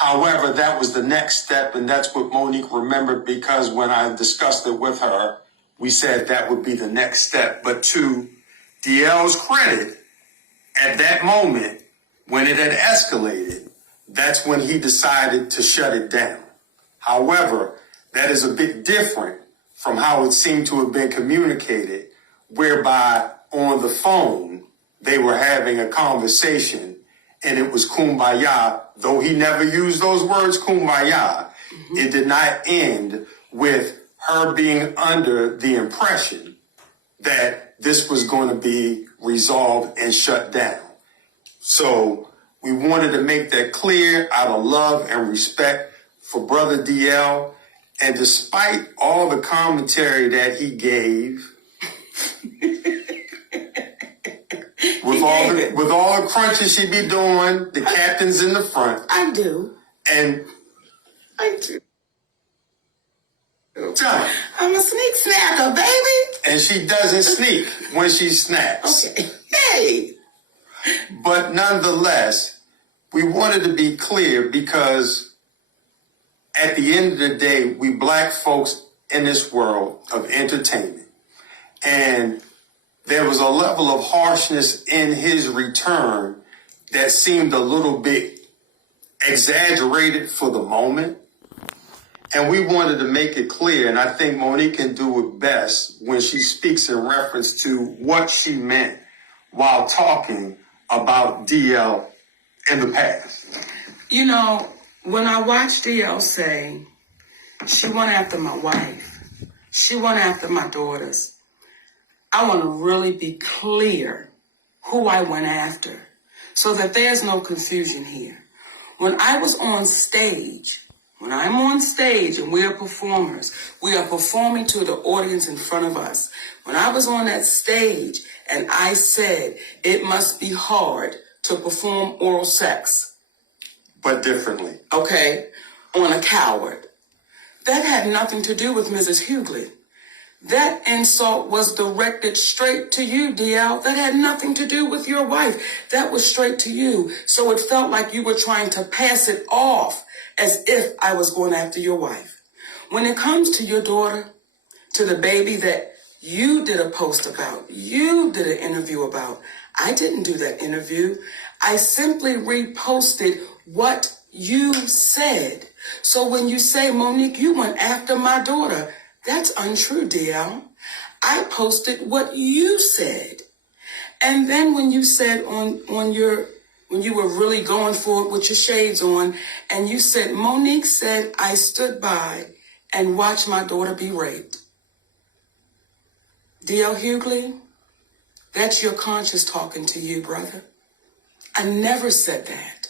However, that was the next step, and that's what Monique remembered, because when I discussed it with her, we said that would be the next step. But to DL's credit, at that moment, when it had escalated, that's when he decided to shut it down. However, that is a bit different from how it seemed to have been communicated, whereby on the phone, they were having a conversation and it was kumbaya. Though he never used those words, kumbaya, it did not end with her being under the impression that this was going to be resolved and shut down. So we wanted to make that clear out of love and respect for Brother DL. And despite all the commentary that he gave, with all the crunches she be doing, the captain's in the front. I do. And I do. John. I'm a sneak snacker, baby. And she doesn't sneak when she snaps. Okay. Hey. But nonetheless, we wanted to be clear because at the end of the day, we black folks in this world of entertainment. And there was a level of harshness in his return that seemed a little bit exaggerated for the moment. And we wanted to make it clear, and I think Monique can do it best when she speaks in reference to what she meant while talking about DL in the past. You know, when I watched DL say, she went after my wife, she went after my daughters, I want to really be clear who I went after so that there's no confusion here. When I was on stage, when I'm on stage and we are performers, we are performing to the audience in front of us. When I was on that stage and I said it must be hard to perform oral sex. But differently. Okay, on a coward. That had nothing to do with Mrs. Hughley. That insult was directed straight to you, DL. That had nothing to do with your wife. That was straight to you. So it felt like you were trying to pass it off as if I was going after your wife. When it comes to your daughter, to the baby that you did a post about, you did an interview about, I didn't do that interview. I simply reposted what you said. So when you say, Monique, you went after my daughter, that's untrue, DL. I posted what you said. And then when you said when you were really going for it with your shades on, and you said, Monique said, I stood by and watched my daughter be raped. DL Hughley, that's your conscience talking to you, brother. I never said that.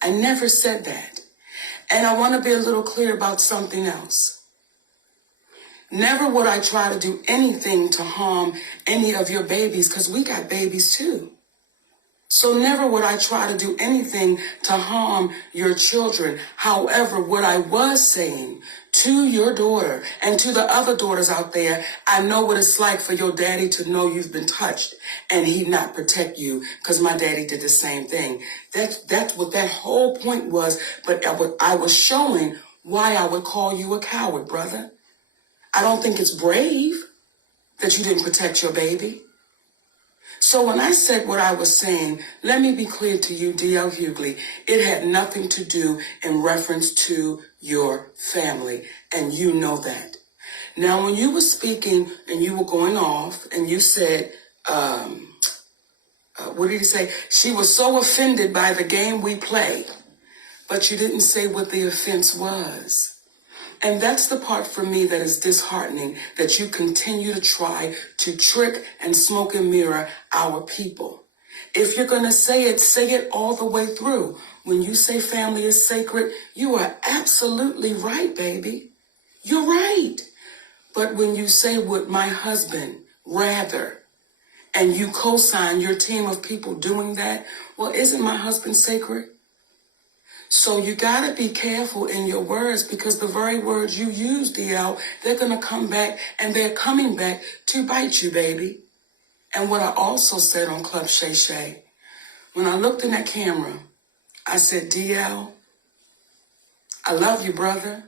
I never said that. And I want to be a little clear about something else. Never would I try to do anything to harm any of your babies, because we got babies too. So never would I try to do anything to harm your children. However, what I was saying to your daughter and to the other daughters out there, I know what it's like for your daddy to know you've been touched and he not protect you, because my daddy did the same thing. That's what that whole point was. But I was showing why I would call you a coward, brother. I don't think it's brave that you didn't protect your baby. So when I said what I was saying, let me be clear to you, DL Hughley, it had nothing to do in reference to your family, and you know that. Now, when you were speaking and you were going off and you said, what did he say? She was so offended by the game we played, but you didn't say what the offense was. And that's the part for me that is disheartening, that you continue to try to trick and smoke and mirror our people. If you're going to say it all the way through. When you say family is sacred, you are absolutely right, baby. You're right. But when you say would my husband rather, and you co-sign your team of people doing that, well, isn't my husband sacred? So you got to be careful in your words, because the very words you use, DL, they're going to come back, and they're coming back to bite you, baby. And what I also said on Club Shay Shay, when I looked in that camera, I said, DL, I love you, brother.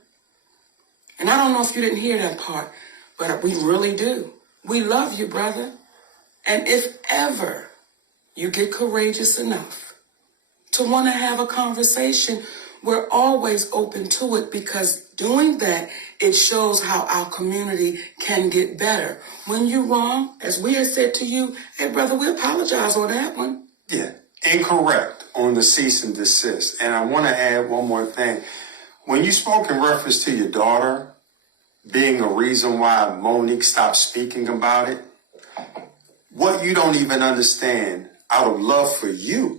And I don't know if you didn't hear that part, but we really do. We love you, brother. And if ever you get courageous enough to want to have a conversation, we're always open to it, because doing that, it shows how our community can get better. When you're wrong, as we have said to you, hey, brother, we apologize on that one. Yeah, incorrect on the cease and desist. And I want to add one more thing. When you spoke in reference to your daughter being a reason why Monique stopped speaking about it, what you don't even understand, out of love for you,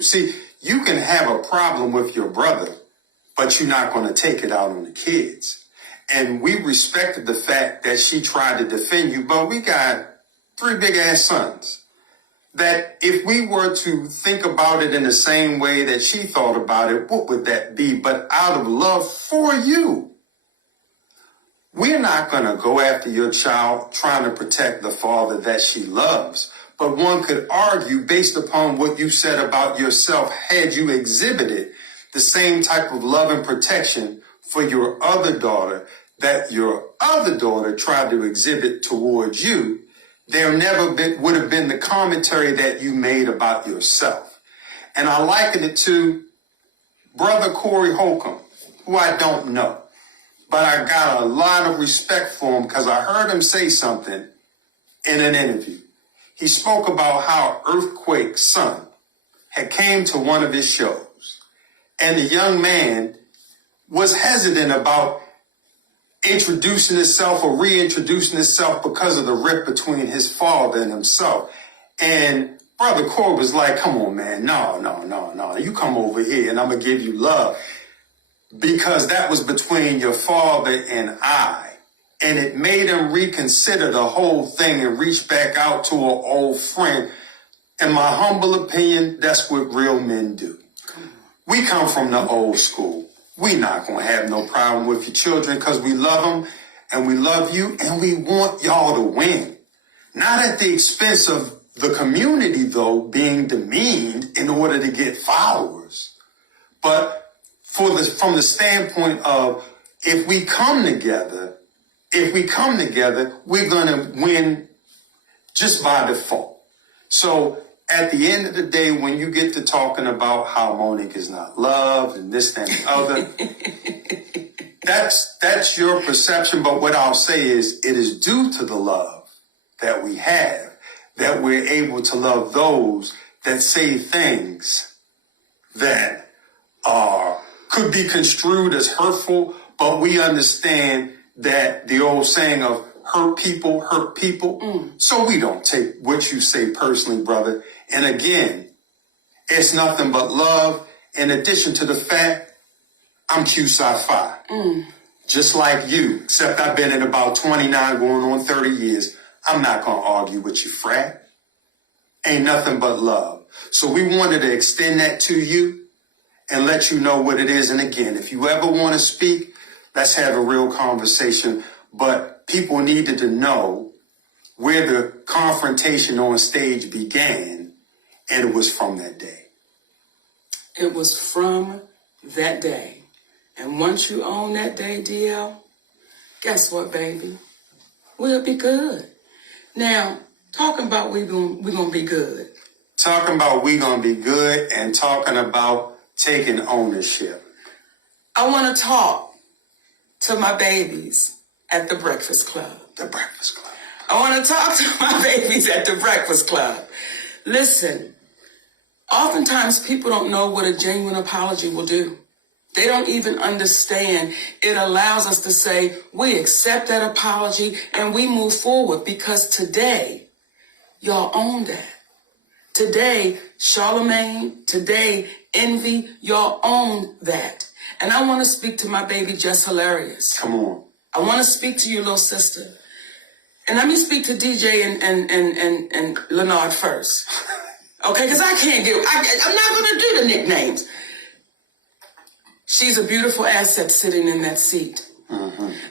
see, you can have a problem with your brother, but you're not going to take it out on the kids. And we respected the fact that she tried to defend you, but we got 3 big ass sons. That if we were to think about it in the same way that she thought about it, what would that be? But out of love for you, we're not going to go after your child trying to protect the father that she loves. But one could argue, based upon what you said about yourself, had you exhibited the same type of love and protection for your other daughter that your other daughter tried to exhibit towards you, there would have been the commentary that you made about yourself. And I liken it to Brother Corey Holcomb, who I don't know. But I got a lot of respect for him because I heard him say something in an interview. He spoke about how Earthquake's son had came to one of his shows. And the young man was hesitant about introducing himself or reintroducing himself because of the rift between his father and himself. And Brother Corey was like, come on, man, no. You come over here and I'm going to give you love. Because that was between your father and I. And it made him reconsider the whole thing and reach back out to an old friend. In my humble opinion, that's what real men do. We come from the old school. We not going to have no problem with your children because we love them and we love you and we want y'all to win. Not at the expense of the community, though, being demeaned in order to get followers. But from the standpoint of if we come together, we're going to win just by default. So at the end of the day, when you get to talking about how Monique is not loved and this, that, and the other, that's your perception. But what I'll say is it is due to the love that we have that we're able to love those that say things that could be construed as hurtful, but we understand that the old saying of hurt people. So we don't take what you say personally, brother. And again, it's nothing but love. In addition to the fact, I'm Q Psi Phi. Just like you, except I've been in about 29 going on 30 years. I'm not going to argue with you, frat. Ain't nothing but love. So we wanted to extend that to you and let you know what it is. And again, if you ever want to speak, let's have a real conversation. But people needed to know where the confrontation on stage began, and it was from that day. It was from that day. And once you own that day, DL, guess what, baby? We'll be good. Now, talking about we're gonna be good. Talking about we gonna be good and talking about taking ownership. I want to talk to my babies at the Breakfast Club. The Breakfast Club. I want to talk to my babies at the Breakfast Club. Listen, oftentimes people don't know what a genuine apology will do. They don't even understand. It allows us to say, we accept that apology and we move forward because today, y'all own that. Today, Charlemagne, today, Envy, y'all own that. And I want to speak to my baby, Just Hilarious. Come on. I want to speak to your little sister. And let me speak to DJ and Leonard first. Okay, because I'm not going to do the nicknames. She's a beautiful asset sitting in that seat.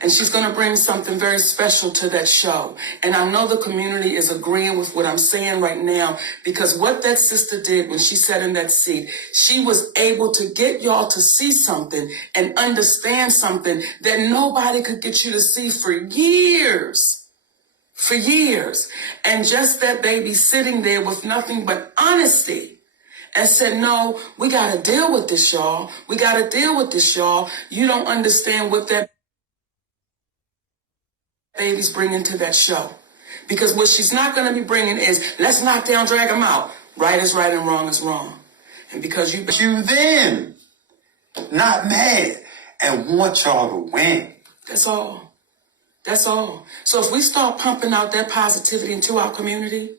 And she's going to bring something very special to that show. And I know the community is agreeing with what I'm saying right now, because what that sister did when she sat in that seat, she was able to get y'all to see something and understand something that nobody could get you to see for years. For years. And just that baby sitting there with nothing but honesty and said, no, we got to deal with this, y'all. We got to deal with this, y'all. You don't understand what that baby's bringing to that show. Because what she's not going to be bringing is, let's knock down, drag them out. Right is right and wrong is wrong. And because you then, not mad, and want y'all to win. That's all. That's all. So if we start pumping out that positivity into our community,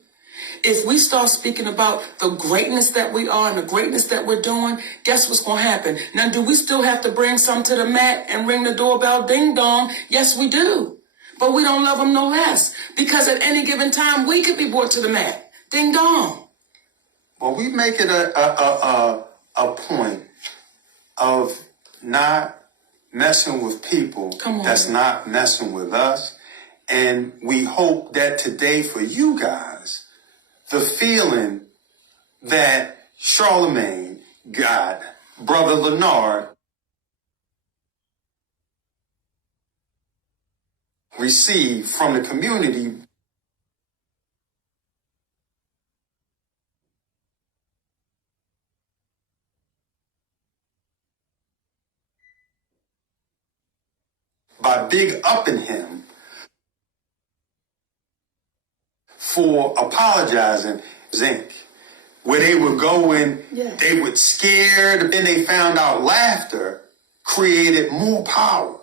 if we start speaking about the greatness that we are and the greatness that we're doing, guess what's going to happen? Now, do we still have to bring some to the mat and ring the doorbell ding dong? Yes, we do. But we don't love them no less, because at any given time, we could be brought to the mat. Ding dong. Well, we make it a point of not messing with people that's not messing with us. And we hope that today for you guys, the feeling that Charlamagne got, Brother Leonard, received from the community by big upping him for apologizing, Zinc, where they would go in, they would scared, and then they found out laughter created more power.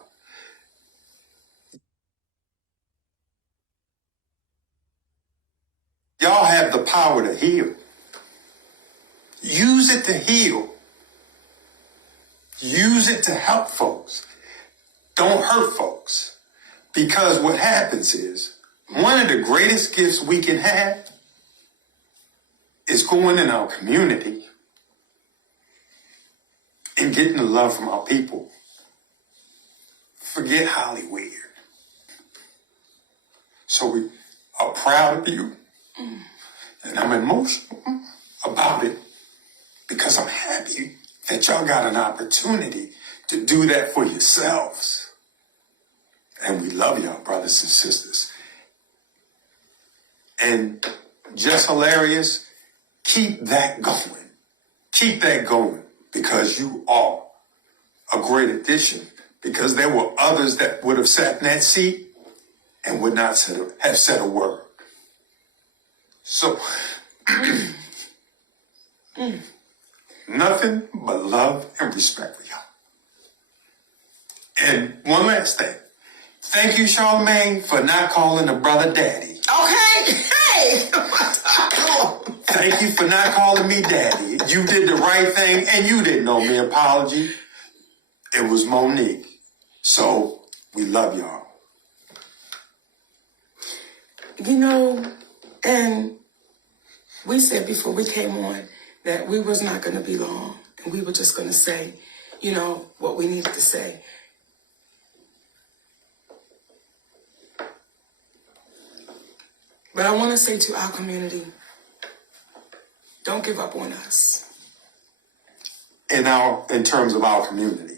Y'all have the power to heal. Use it to heal. Use it to help folks. Don't hurt folks. Because what happens is, one of the greatest gifts we can have is going in our community and getting the love from our people. Forget Hollywood. So we are proud of you. And I'm emotional about it because I'm happy that y'all got an opportunity to do that for yourselves. And we love y'all, brothers and sisters. And just hilarious, keep that going. Keep that going, because you are a great addition. Because there were others that would have sat in that seat and would not have said a word. So, nothing but love and respect for y'all. And one last thing. Thank you, Charlamagne, for not calling the brother daddy. Okay, hey! Thank you for not calling me daddy. You did the right thing, and you didn't owe me an apology. It was Monique. So, we love y'all. You know, and we said before we came on that we was not going to be long, and we were just going to say, you know, what we needed to say. But I want to say to our community, don't give up on us. In terms of our community.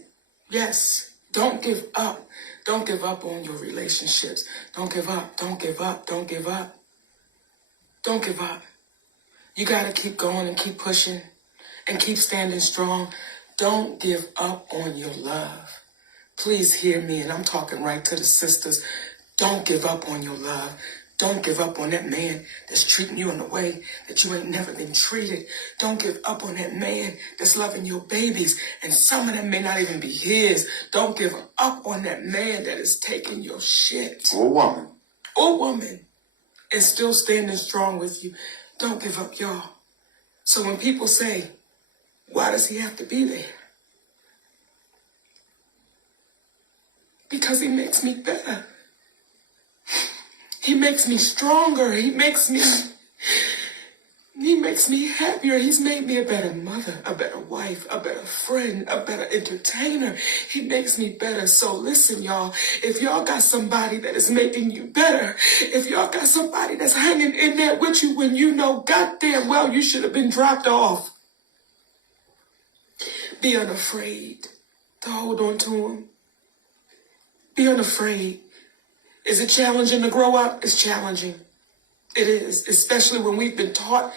Yes, don't give up. Don't give up on your relationships. Don't give up. Don't give up. Don't give up. Don't give up. You got to keep going and keep pushing and keep standing strong. Don't give up on your love. Please hear me, and I'm talking right to the sisters. Don't give up on your love. Don't give up on that man that's treating you in a way that you ain't never been treated. Don't give up on that man that's loving your babies, and some of them may not even be his. Don't give up on that man that is taking your shit. Or woman. Or woman. And still standing strong with you. Don't give up, y'all. So when people say, why does he have to be there? Because he makes me better. He makes me stronger. He makes me He makes me happier. He's made me a better mother, a better wife, a better friend, a better entertainer. He makes me better. So listen, y'all, if y'all got somebody that is making you better, if y'all got somebody that's hanging in there with you when you know goddamn well you should have been dropped off, be unafraid to hold on to him. Be unafraid. Is it challenging to grow up? It's challenging. It is, especially when we've been taught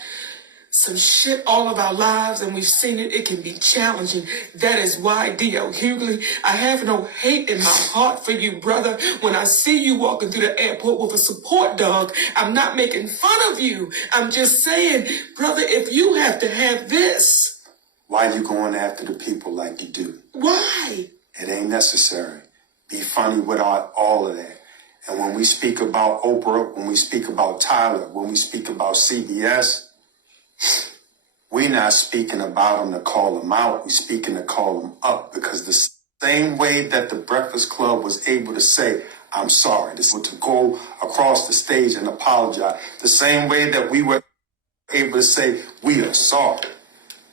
some shit all of our lives and we've seen it. It can be challenging. That is why, D.L. Hughley, I have no hate in my heart for you, brother. When I see you walking through the airport with a support dog, I'm not making fun of you. I'm just saying, brother, if you have to have this. Why are you going after the people like you do? Why? It ain't necessary. Be funny without all of that. And when we speak about Oprah, when we speak about Tyler, when we speak about CBS, we're not speaking about them to call them out. We're speaking to call them up, because the same way that the Breakfast Club was able to say, I'm sorry, to go across the stage and apologize, the same way that we were able to say, we are sorry,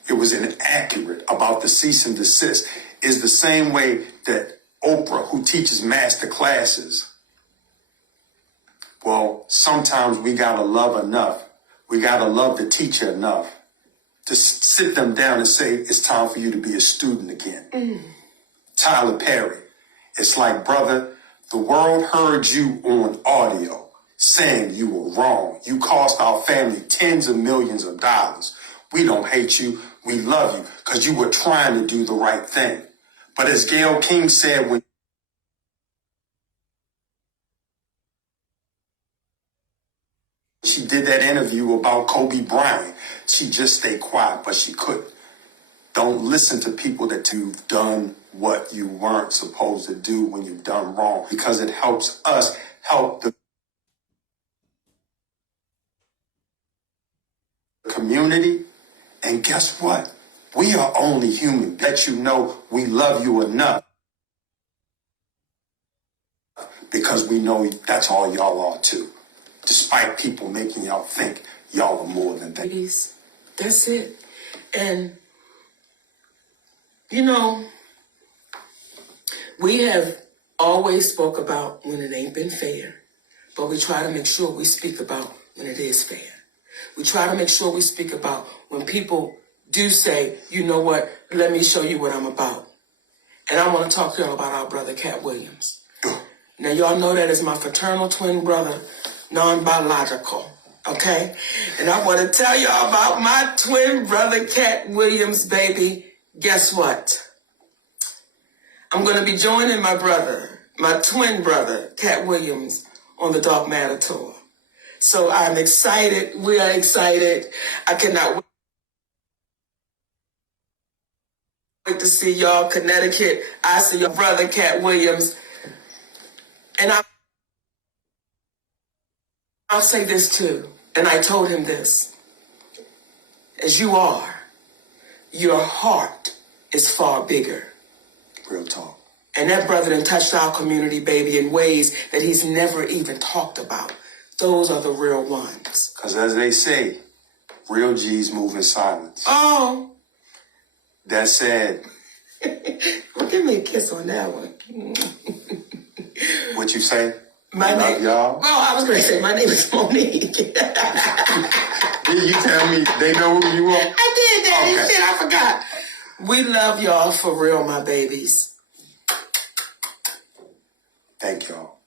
it was inaccurate about the cease and desist, is the same way that Oprah, who teaches master classes, well, sometimes we gotta love enough. We gotta love the teacher enough to sit them down and say, it's time for you to be a student again. Tyler Perry, it's like, brother, the world heard you on audio saying you were wrong. You cost our family tens of millions of dollars. We don't hate you. We love you because you were trying to do the right thing. But as Gayle King said, when she did that interview about Kobe Bryant, she just stayed quiet, but she couldn't. Don't listen to people that you've done what you weren't supposed to do when you've done wrong, because it helps us help the community. And guess what? We are only human. Let you know we love you enough, because we know that's all y'all are too. Despite people making y'all think y'all are more than that. Ladies, that's it. And, you know, we have always spoke about when it ain't been fair, but we try to make sure we speak about when it is fair. We try to make sure we speak about when people do say, you know what, let me show you what I'm about. And I want to talk to y'all about our brother, Cat Williams. Now, y'all know that is my fraternal twin brother, non-biological, okay? And I want to tell y'all about my twin brother, Cat Williams, baby. Guess what? I'm going to be joining my brother, my twin brother, Cat Williams, on the Dark Matter Tour. So I'm excited. We are excited. I cannot wait to see y'all, Connecticut. I see your brother, Cat Williams. And I'll say this too, and I told him this. As you are, your heart is far bigger. Real talk. And that brother done touched our community, baby, in ways that he's never even talked about. Those are the real ones. Because as they say, real G's move in silence. Oh. That said. Well, give me a kiss on that one. What you say? My name, y'all? well, I was going to say my name is Monique. Did you tell me they know who you are? I did, Daddy. Okay. Shit, I forgot. We love y'all for real, my babies. Thank y'all.